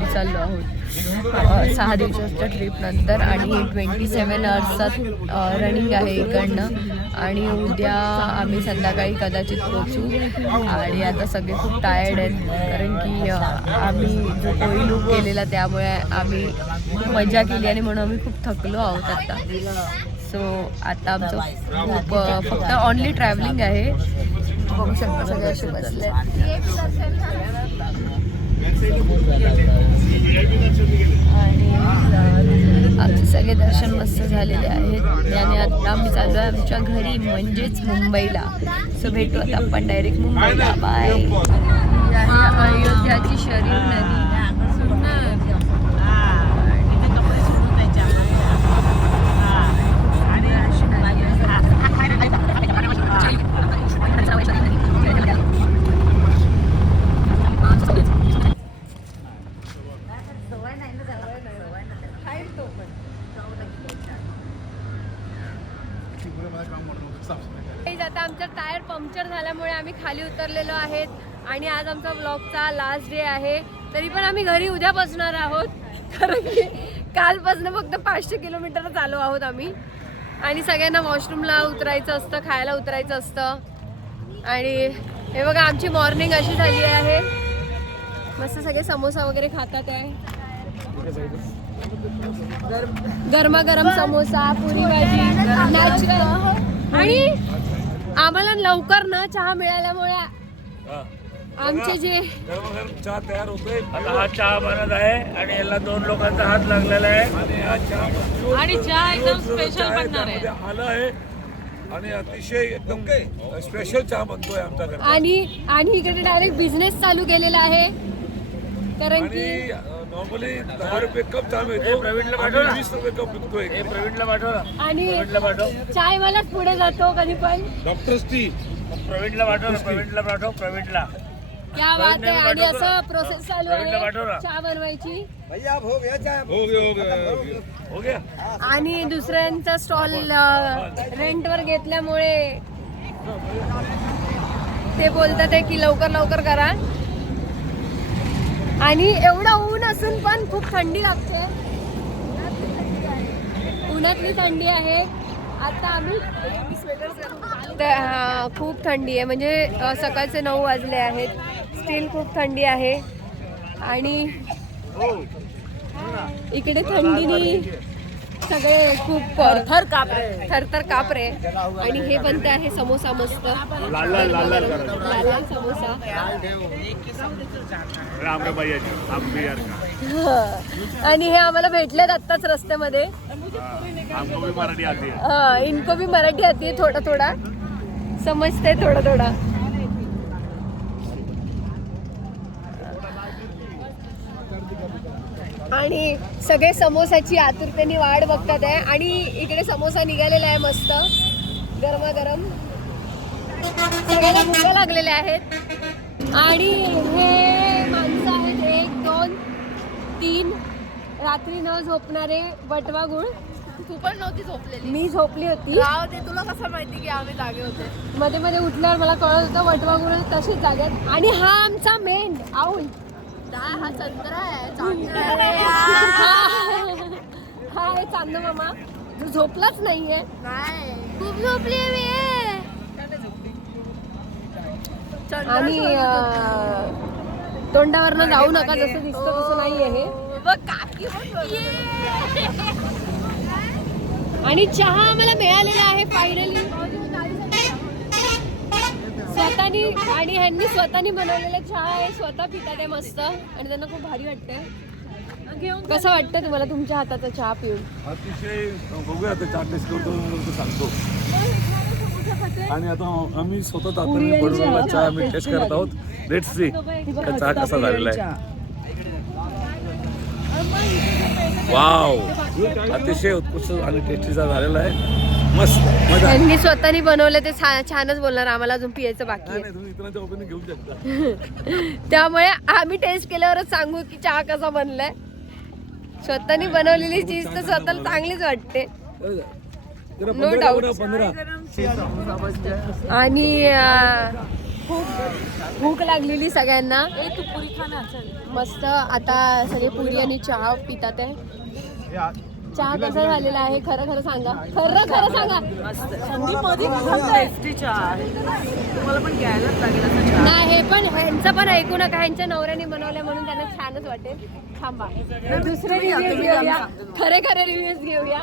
घरी चाललो आहोत 6 दिवसाच्या ट्रिपनंतर. आणि 27 आवर्सचा रनिंग आहे इकडनं. आणि उद्या आम्ही संध्याकाळी कदाचित पोचू. आणि आता सगळे खूप टायर्ड आहेत कारण की आम्ही जो कोहिनूर केलेला त्यामुळे आम्ही मजा केली आणि म्हणून आम्ही खूप थकलो आहोत आता. सो आता आमचं खूप फक्त ऑनली ट्रॅव्हलिंग आहे. बघू शकता सगळे असे बसले. आणि आमचे सगळे दर्शन मस्त झालेले आहेत. आणि आता आम्ही चाललो आहे आमच्या घरी म्हणजेच मुंबईला. सो भेटू आता आपण डायरेक्ट मुंबईला. बाय. अयोध्याची शरीर नदी. आता आमचा टायर पंक्चर झाल्यामुळे आम्ही खाली उतरलेलो आहेत. आणि आज आमचा ब्लॉगचा लास्ट डे आहे. तरी पण आम्ही घरी उद्या पोचणार आहोत कारण की कालपासून फक्त 500 किलोमीटर चालू आहोत आम्ही. आणि सगळ्यांना वॉशरूमला उतरायचं असतं, खायला उतरायचं असतं. आणि हे बघा आमची मॉर्निंग अशी झाली आहे. मस्त सगळे समोसा वगैरे खातात आहे. गरमागरम समोसा, पुरी भाजी नॅचरल. आणि आम्हाला लवकर न चहा मिळाल्यामुळे आमचे जे चहा तयार होतोय. आता हा चहा बनत आहे आणि याला 2 लोकांचा हात लागलेला आहे. आणि हा चहा आणि चहा एकदम स्पेशल बनणार आहे. आलं आहे आणि अतिशय एकदम स्पेशल चहा बनतोय आमच्याकडे. आणि इकडे डायरेक्ट बिझनेस चालू केलेला आहे कारण की नॉर्मली 10 रुपये कप चहा मिळतो. प्रवीणला पाठव, 20 रुपये कप विकतोय. प्रवीणला पाठवला. आणि चाय वालाच पुढे जातो कधी पण. Doctors T. प्रवीणला पाठव, प्रवीणला पाठव, प्रवीणला. क्या बात आहे. आणि असं प्रोसेस चालू आहे चहा बनवायची. हो गया. आणि दुसऱ्यांचा स्टॉल रेंटवर घेतल्यामुळे ते बोलतात आहे की लवकर लवकर करा. आणि एवढं ऊन असून पण खूप थंडी लागते. उन्हातली थंडी आहे. आता आम्ही खूप थंडी आहे म्हणजे सकाळचे 9 वाजले आहेत. स्टील खूप थंडी आहे. आणि इकडे थंडीने सगळे खूप थरथर कापरे. आणि हे बनते आहे समोसा मस्त लाल लाल समोसा. आणि हे आम्हाला भेटलेत आत्ताच रस्त्यामध्ये. इनको भी मराठी आती है थोडा थोडा समजते थोडा थोडा. आणि सगळे समोसाची आतुरतेने वाट बघतात आहे. आणि इकडे समोसा निघालेला आहे मस्त गरमागरम. सगळ्यांना भुका लागलेल्या आहेत. आणि हे माणसं आहेत 1 2 3 रात्री न झोपणारे बटवा गुळ. तू पण नव्हती झोपलेली. मी झोपली होती. ते तुला कसं माहिती की आम्ही जागे होते. मध्ये मध्ये उठल्यावर मला कळत होतं वटवा गुळ तशीच जाग्यात. आणि हा आमचा मेन आऊल. हा संत्रा आहे. हा आहे चांद मामा जो झोपलाच नाहीये. नाही खूप झोपली मी. आणि तोंडावरनं जाऊ नका जसं दिसतं तसं नाहीये हे. आणि चहा आम्हाला मिळालेला आहे फायनली स्वतःनी. आणि ह्यांनी स्वतःनी बनवलेला चहा आहे. स्वतः पितात आहे मस्त. आणि त्यांना खूप भारी वाटतंय. कसं वाटतं तुम्हाला तुमच्या हाताचा चहा पिऊन? अतिशय बघूया आता चहा टेस्ट करतो सांगतो. आणि आता आम्ही स्वतः तात्याने बनवलेला चहा आम्ही टेस्ट करत आहोत. लेट्स सी चहा कसा झालेला आहे. वाव अतिशय उत्कृष्ट आणि टेस्टीचा झालेला आहे. मस्त मजा. त्यांनी स्वतःनी बनवलं ते छानच बोलणार. आम्हाला अजून पियाचं बाकी आहे. तुम्ही इतरांच्या ओपिनियन घेऊ शकता. त्यामुळे आम्ही टेस्ट केल्यावरच सांगू की चहा कसा बनलाय. स्वतःनी बनवलेली चीज तर स्वतःला चांगलीच वाटते नो डाऊट. आणि खूप भूक लागलेली सगळ्यांना. तू पुरी खा ना, चल. मस्त आता सगळे पुरी आणि चहा पितात आहे. चहा कसा झालेला आहे खरं खरं सांगा, खरं सांगा. मस्त थंडीमध्ये टेस्टी चहा आहे. तुम्हाला पण घ्यायलाच लागेल असा चहा. नाही हे पण ह्यांचं पण ऐकू नका, ह्यांच्या नवऱ्याने बनवलं म्हणून त्यांना छानच वाटेल. थांबा दुसरे रिव्ह्यूज घेऊया, खरे रिव्ह्यूज घेऊया.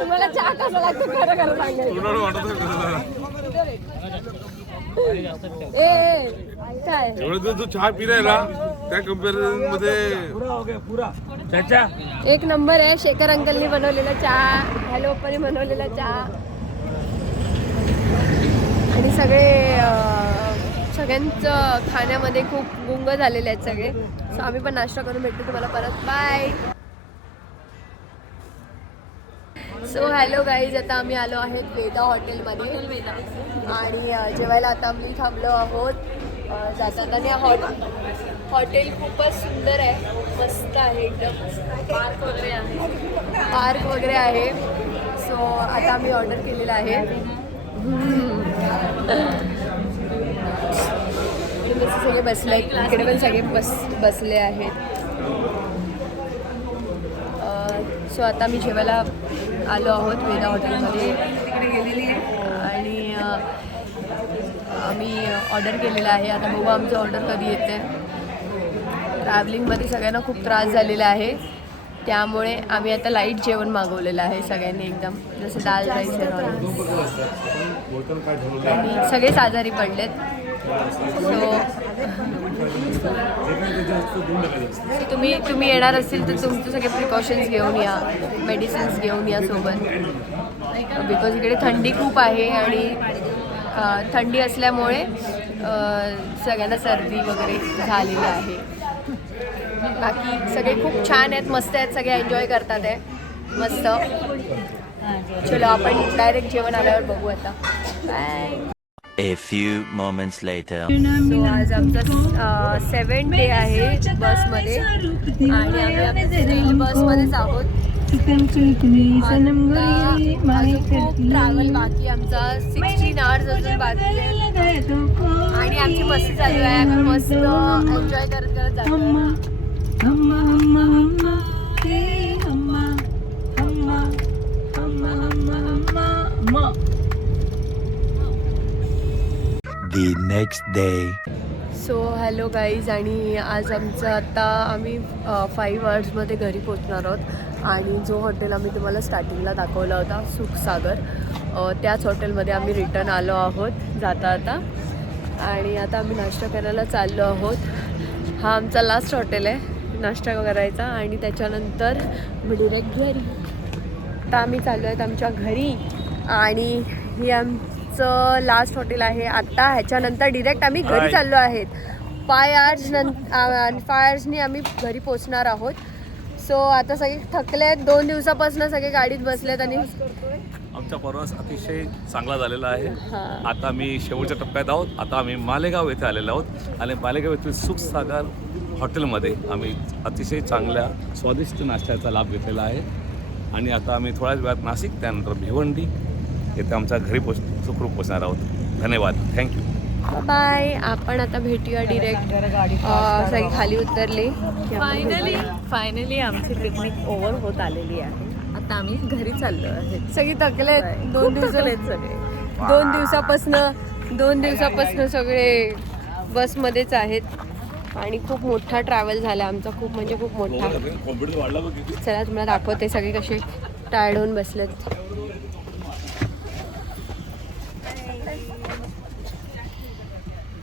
तुम्हाला चहा कसा लागतो खरं काय एवढं तू चहा पिरायला त्या कंपॅरिझन मध्ये एक नंबर आहे. शेखर अंकलनी बनवलेला चहा, हॅलो परी बनवलेला चहा आणि सगळ्यांचं खाण्यामध्ये खूप गुंग झालेले आहेत सगळे. सो आम्ही पण नाश्ता करून भेटतो तुम्हाला परत. बाय. सो हॅलो गाईज, आता आम्ही आलो आहेत वेदा हॉटेलमध्ये आणि जेवायला आता आम्ही थांबलो आहोत. जातात आणि हॉटेल खूपच सुंदर आहे, मस्त आहे एकदम. पार्क वगैरे आहे. सो आता आम्ही ऑर्डर केलेलं आहे. सगळे बसले, इकडे पण सगळे बसले आहेत. सो आता आम्ही जेवायला आलो आहोत वेदा हॉटेलमध्ये आणि आम्ही ऑर्डर केलेलं आहे. आता बघू आमचं ऑर्डर कधी येते. ट्रॅव्हलिंगमध्ये सगळ्यांना खूप त्रास झालेला आहे, त्यामुळे आम्ही आता लाईट जेवण मागवलेलं आहे सगळ्यांनी, एकदम जसं दाल राईस आणि सगळेच आजारी पडलेत. सो तुम्ही येणार असेल तर तुमचे सगळे प्रिकॉशन्स घेऊन या, मेडिसिन्स घेऊन या सोबत, बिकॉज इकडे थंडी खूप आहे आणि थंडी असल्यामुळे सगळ्यांना सर्दी वगैरे झालेली आहे. बाकी सगळे खूप छान आहेत, मस्त आहेत, सगळे एन्जॉय करतात आहे मस्त. चलो आपण डायरेक्ट जेवण आल्यावर बघू आता. Bye. A few moments later. So आज आमचा 7th डे आहे बसमध्ये आणि आम्ही आमच्या बसमध्येच आहोत. खूप ट्रॅव्हल बाकी, आमचा 16 hours अजून बाकी आहे आणि आमची मस्ती चालू आहे. आम्ही मस्त एन्जॉय करत जातो. The next day. So hello guys, आणि आज आमचं आता आम्ही 5 hours घरी पोचणार आहोत आणि जो हॉटेल आम्ही तुम्हाला स्टार्टिंगला दाखवला होता सुखसागर, त्याच हॉटेलमध्ये आम्ही रिटर्न आलो आहोत जाता आता. आणि आता आम्ही नाश्ता करायला चाललो आहोत. हा आमचा लास्ट हॉटेल आहे नाश्ता करायचा आणि त्याच्यानंतर मी डिरेक्ट घरी. आता आम्ही चाललो आहेत आमच्या घरी आणि ही आमचं लास्ट हॉटेल आहे. आता ह्याच्यानंतर डिरेक्ट आम्ही घरी चाललो आहेत. 5 hours आम्ही घरी पोचणार आहोत. सो आता सगळे थकले आहेत, 2 दिवसापासून सगळे गाडीत बसलेत आणि आमचा प्रवास अतिशय चांगला झालेला आहे. आता आम्ही शेवटच्या टप्प्यात आहोत. आता आम्ही मालेगाव येथे आलेलो आहोत आणि मालेगाव येथील सुखसागर हॉटेलमध्ये आम्ही अतिशय चांगल्या स्वादिष्ट नाश्त्याचा लाभ घेतलेला आहे. आणि आता आम्ही थोड्याच वेळात नाशिक, त्यानंतर भिवंडी येथे आमच्या घरी सुखरूप पोचणार आहोत. धन्यवाद, थँक्यू, बाय. आपण आता भेटूया डिरेक्ट. सगळी खाली उतरली. फायनली आमची पिकनिक ओव्हर होत आलेली आहे. आता आम्ही घरी चाललो आहे. सगळी थकलेत. 2 दिवसापासून सगळे बसमध्येच आहेत आणि खूप मोठा ट्रॅव्हल झाला आमचा, खूप म्हणजे खूप मोठा. चला तुम्हाला दाखवते सगळे कसे टायर्ड होऊन बसलेत.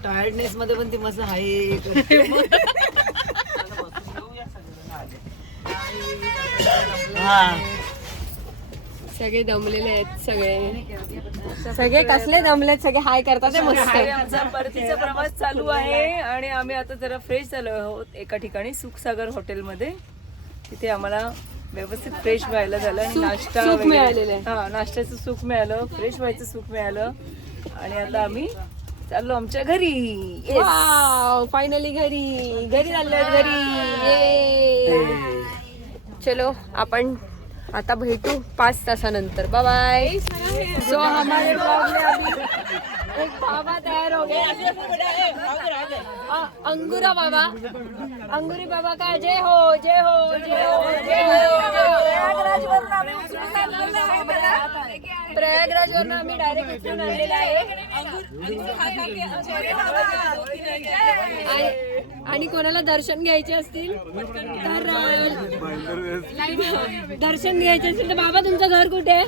टायर्डनेस मध्ये पण ती मस्त आहे. सगळे दमलेले आहेत, सगळे कसले दमलेत, सगळे हाय करतात मस्त. आमचा परतीचा प्रवास चालू आहे आणि आम्ही आता जरा फ्रेश झालो आहोत एका ठिकाणी सुखसागर हॉटेलमध्ये. तिथे आम्हाला व्यवस्थित फ्रेश व्हायला झालं आणि नाश्ता मिळालेलं. नाश्त्याचं सुख मिळालं, फ्रेश व्हायचं सुख मिळालं आणि आता आम्ही चाललो आमच्या घरी. फायनली घरी चाललो घरी. चलो आपण आता भेटू 5 तासानंतर. Bye bye. सो हमारे ब्लॉग में अभी एक बाबा तयार हो गए. अंगुरा बाबा, अंगुरी बाबा का जय हो जय हो जय हो जय हो. प्रयागराज वरून आम्ही डायरेक्ट इथून आणलेला आहे. आणि कोणाला दर्शन घ्यायचे असतील तर दर्शन घ्यायचे असतील तर बाबा तुमचं घर कुठे आहे?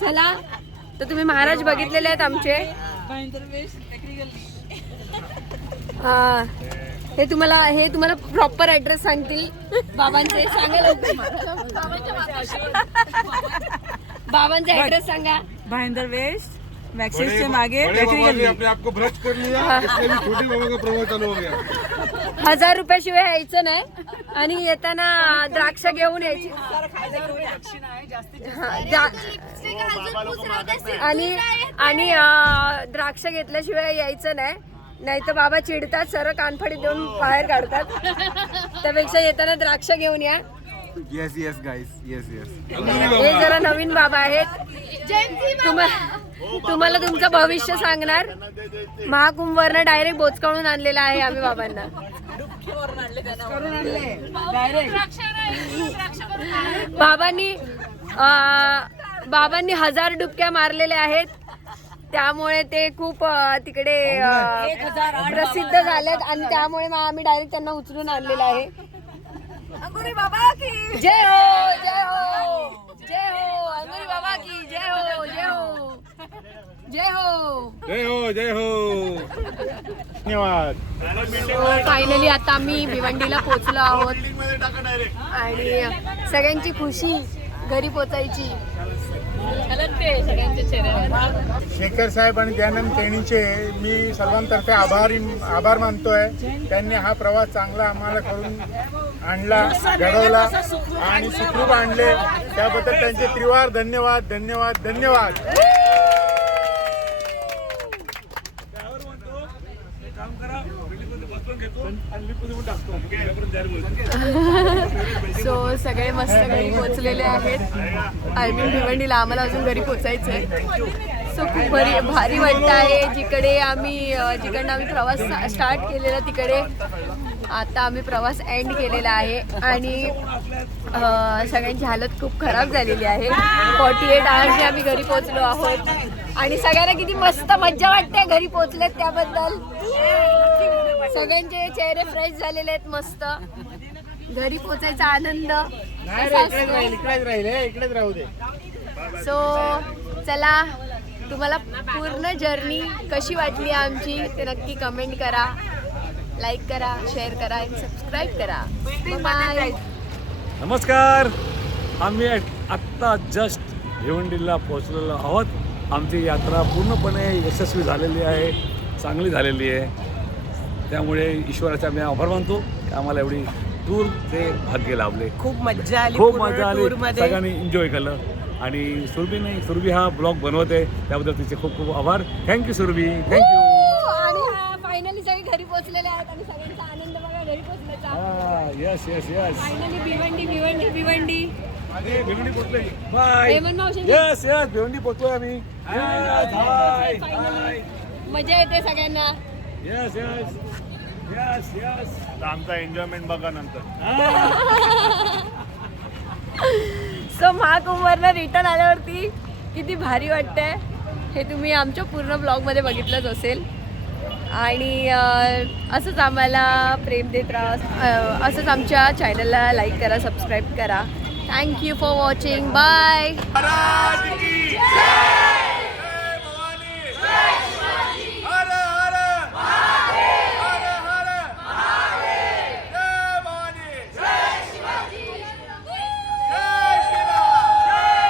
चला तर तुम्ही महाराज बघितलेले आहेत आमचे. हा हे तुम्हाला प्रॉपर ऍड्रेस सांगतील बाबांचे. सांगायला बाबांचा ऍड्रेस सांगा. भाईंदर वेस्ट मॅक्सिस के मागे अपने आप को भ्रष्ट कर लिया, इसलिए भी छोटे बाबा का प्रभाव चालू हो गया. 1000 रुपयाशिवाय यायचं नाही आणि येताना द्राक्ष घेऊन यायची. आणि द्राक्ष घेतल्याशिवाय यायचं नाही, नाही तर बाबा चिडतात, सरळ कानफडीत देऊन बाहेर काढतात. त्यापेक्षा येताना द्राक्ष घेऊन या. येस येस गाईस, येस येस. हे जरा नवीन बाबा आहेत. तुम्हाला तुमचं भविष्य सांगणार. महाकुंभवरनं डायरेक्ट बोचकाळून आणलेला आहे आम्ही बाबांना. बाबांनी 1000 डुबक्या मारलेल्या आहेत, त्यामुळे ते खूप तिकडे प्रसिद्ध झालेत आणि त्यामुळे आम्ही डायरेक्ट त्यांना उचलून आणलेलं आहे. अंगुरी बाबा की जय हो जय हो जय हो. अंगुरी बाबा की जय हो जय हो जय हो जय हो जय हो. धन्यवाद. फायनली आता आम्ही भिवंडीला पोहोचलो आहोत आणि सगळ्यांची खुशी घरी पोचायची. शेखर साहेब आणि दयानंद तेणीचे मी सर्वांतर्फे आभार मानतोय. त्यांनी हा प्रवास चांगला आम्हाला करून आणला, घडवला आणि सुखरूप आणले. त्याबद्दल त्यांचे त्रिवार धन्यवाद धन्यवाद धन्यवाद. सो सगळे मस्त घरी पोचलेले आहेत. आय मीन भिवंडीला. आम्हाला अजून घरी पोचायचंय. सो खूप भारी वाटतं आहे. जिकडनं आम्ही प्रवास स्टार्ट केलेला तिकडे आता आम्ही प्रवास एंड केलेला आहे आणि सगळ्यांची हालत खूप खराब झालेली आहे. 48 आवर्सने आम्ही घरी पोचलो आहोत आणि सगळ्यांना किती मस्त मज्जा वाटते घरी पोचलेत त्याबद्दल. सगळ्यांचे चेहरे फ्रेश झालेले आहेत. मस्त घरी पोचायचा आनंद इकडेच राहू दे. सो चला, तुम्हाला पूर्ण जर्नी कशी वाटली आमची ते नक्की कमेंट करा, लाईक करा, शेअर करा आणि सबस्क्राईब करा. बाय. नमस्कार. आम्ही आत्ता जस्ट भिवंडीला पोहोचलेलो आहोत. आमची यात्रा पूर्णपणे यशस्वी झालेली आहे, चांगली झालेली आहे. त्यामुळे ईश्वराचे आम्ही आभार मानतो की आम्हाला एवढी दूर ते भाग्य लाभले. खूप मज्जा आली. खूप मजा आली. सगळ्यांनी एन्जॉय केलं आणि सुरभी हा ब्लॉग बनवते त्याबद्दल तिचे खूप खूप आभार. Thank you Surabhi, thank you. आणि फायनली सगळे घरी पोहोचलेले आहेत आणि सगळ्यांचा आनंद बघा घरी पोहोचण्याचा. Yes yes yes. Finally Bhiwandi Bhiwandi पोहोचले. बाय. हेमंत मावशी यस यस भिवंडी पोहोचलोय आम्ही. मजा येते सगळ्यांना. Yes yes yes yes. आमचा एन्जॉयमेंट बघा नंतर. सो महाकुंभवरनं रिटर्न आल्यावरती किती भारी वाटतंय हे तुम्ही आमच्या पूर्ण ब्लॉगमध्ये बघितलंच असेल. आणि असंच आम्हाला प्रेम देत राहा. असंच आमच्या चॅनलला लाईक करा, सबस्क्राईब करा. Thank you for watching. बाय.